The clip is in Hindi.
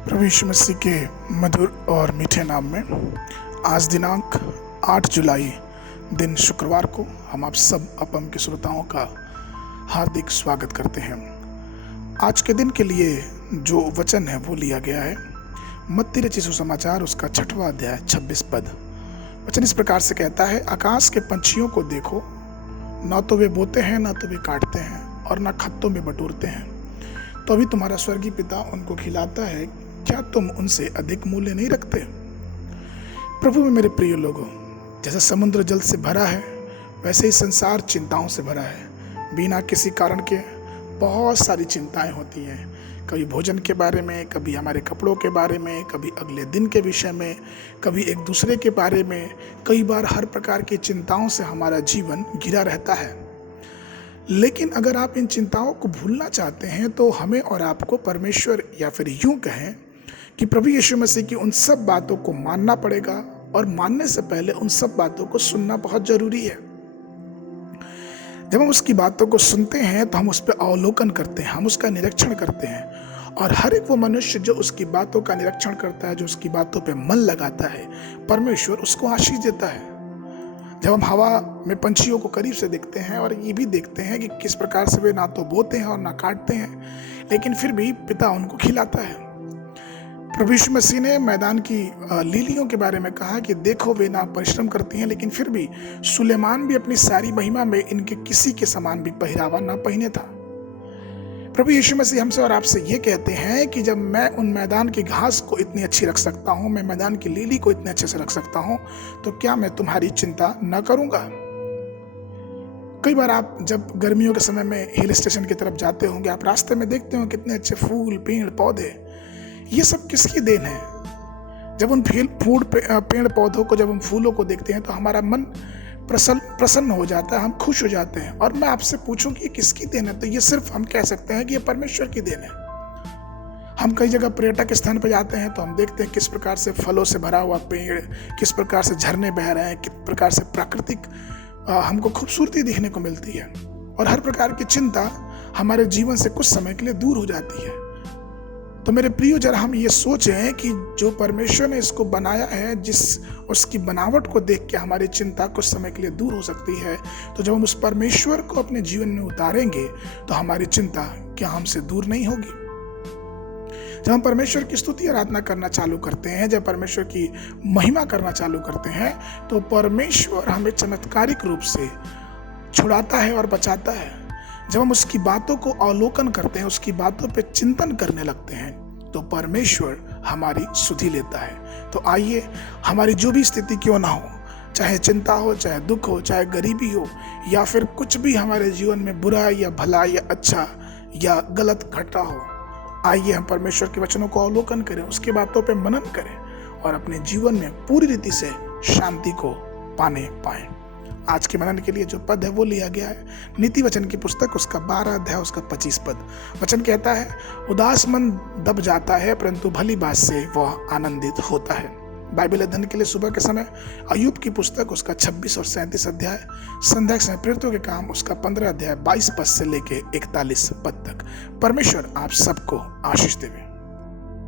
प्रभु यीशु मसीह के मधुर और मीठे नाम में आज दिनांक 8 जुलाई दिन शुक्रवार को हम आप सब अपम के श्रोताओं का हार्दिक स्वागत करते हैं। आज के दिन के लिए जो वचन है वो लिया गया है मत्ती रचित सुसमाचार उसका 6वां अध्याय 26 पद। वचन इस प्रकार से कहता है, आकाश के पंछियों को देखो, ना तो वे बोते हैं, ना तो वे काटते हैं और ना खत्तों में बटोरते हैं, तो अभी तुम्हारा स्वर्गीय पिता उनको खिलाता है। क्या तुम उनसे अधिक मूल्य नहीं रखते? प्रभु में मेरे प्रिय लोगों, जैसे समुद्र जल से भरा है वैसे ही संसार चिंताओं से भरा है। बिना किसी कारण के बहुत सारी चिंताएं होती हैं, कभी भोजन के बारे में, कभी हमारे कपड़ों के बारे में, कभी अगले दिन के विषय में, कभी एक दूसरे के बारे में। कई बार हर प्रकार की चिंताओं से हमारा जीवन घिरा रहता है। लेकिन अगर आप इन चिंताओं को भूलना चाहते हैं तो हमें और आपको परमेश्वर या फिर यूं कहें कि प्रभु यीशु मसीह की उन सब बातों को मानना पड़ेगा, और मानने से पहले उन सब बातों को सुनना बहुत जरूरी है। जब हम उसकी बातों को सुनते हैं तो हम उस पर अवलोकन करते हैं, हम उसका निरीक्षण करते हैं, और हर एक वो मनुष्य जो उसकी बातों का निरीक्षण करता है, जो उसकी बातों पे मन लगाता है, परमेश्वर उसको आशीष देता है। जब हम हवा में पंछियों को करीब से देखते हैं और ये भी देखते हैं कि किस प्रकार से वे ना तो बोते हैं और ना काटते हैं, लेकिन फिर भी पिता उनको खिलाता है। प्रभु यीशु मसीह ने मैदान की लीलियों के बारे में कहा कि देखो, वे ना परिश्रम करती हैं, लेकिन फिर भी सुलेमान भी अपनी सारी महिमा में इनके किसी के समान भी पहरावा ना पहने था। प्रभु यीशु मसीह हमसे और आपसे ये कहते हैं कि जब मैं उन मैदान की घास को इतनी अच्छी रख सकता हूँ, मैं मैदान की लीली को इतने अच्छे से रख सकता हूँ, तो क्या मैं तुम्हारी चिंता न करूँगा? कई बार आप जब गर्मियों के समय में हिल स्टेशन की तरफ जाते होंगे, आप रास्ते में देखते हो कितने अच्छे फूल, पेड़, पौधे। ये सब किसकी देन है? जब उन पेड़ पौधों को, जब हम फूलों को देखते हैं तो हमारा मन प्रसन्न हो जाता है, हम खुश हो जाते हैं। और मैं आपसे पूछूं कि ये किसकी देन है, तो ये सिर्फ हम कह सकते हैं कि ये परमेश्वर की देन है। हम कई जगह पर्यटक स्थान पर जाते हैं तो हम देखते हैं किस प्रकार से फलों से भरा हुआ पेड़, किस प्रकार से झरने बह रहे हैं, किस प्रकार से प्राकृतिक हमको खूबसूरती दिखने को मिलती है, और हर प्रकार की चिंता हमारे जीवन से कुछ समय के लिए दूर हो जाती है। तो मेरे प्रियो, जरा हम ये सोचें कि जो परमेश्वर ने इसको बनाया है, जिस उसकी बनावट को देख के हमारी चिंता कुछ समय के लिए दूर हो सकती है, तो जब हम उस परमेश्वर को अपने जीवन में उतारेंगे तो हमारी चिंता क्या हमसे दूर नहीं होगी? जब हम परमेश्वर की स्तुति आराधना करना चालू करते हैं, जब परमेश्वर की महिमा करना चालू करते हैं, तो परमेश्वर हमें चमत्कारिक रूप से छुड़ाता है और बचाता है। जब हम उसकी बातों को अवलोकन करते हैं, उसकी बातों पे चिंतन करने लगते हैं, तो परमेश्वर हमारी सुधि लेता है। तो आइए, हमारी जो भी स्थिति क्यों ना हो, चाहे चिंता हो, चाहे दुख हो, चाहे गरीबी हो, या फिर कुछ भी हमारे जीवन में बुरा या भला या अच्छा या गलत घटा हो, आइए हम परमेश्वर के वचनों को अवलोकन करें, उसकी बातों पे मनन करें और अपने जीवन में पूरी रीति से शांति को पाने पाएं। आज के मनन के लिए जो पद है वो लिया गया है नीति वचन की पुस्तक उसका 12 अध्याय उसका 25 पद। वचन कहता है, उदास मन दब जाता है, परंतु भली बात से वह आनंदित होता है। बाइबल अध्ययन के लिए सुबह के समय अय्यूब की पुस्तक उसका 26 और 37 अध्याय, संध्या के समय प्रेरितों के काम उसका 15 अध्याय 22 पद से लेके 41 पद तक। परमेश्वर आप सबको आशीष देवे।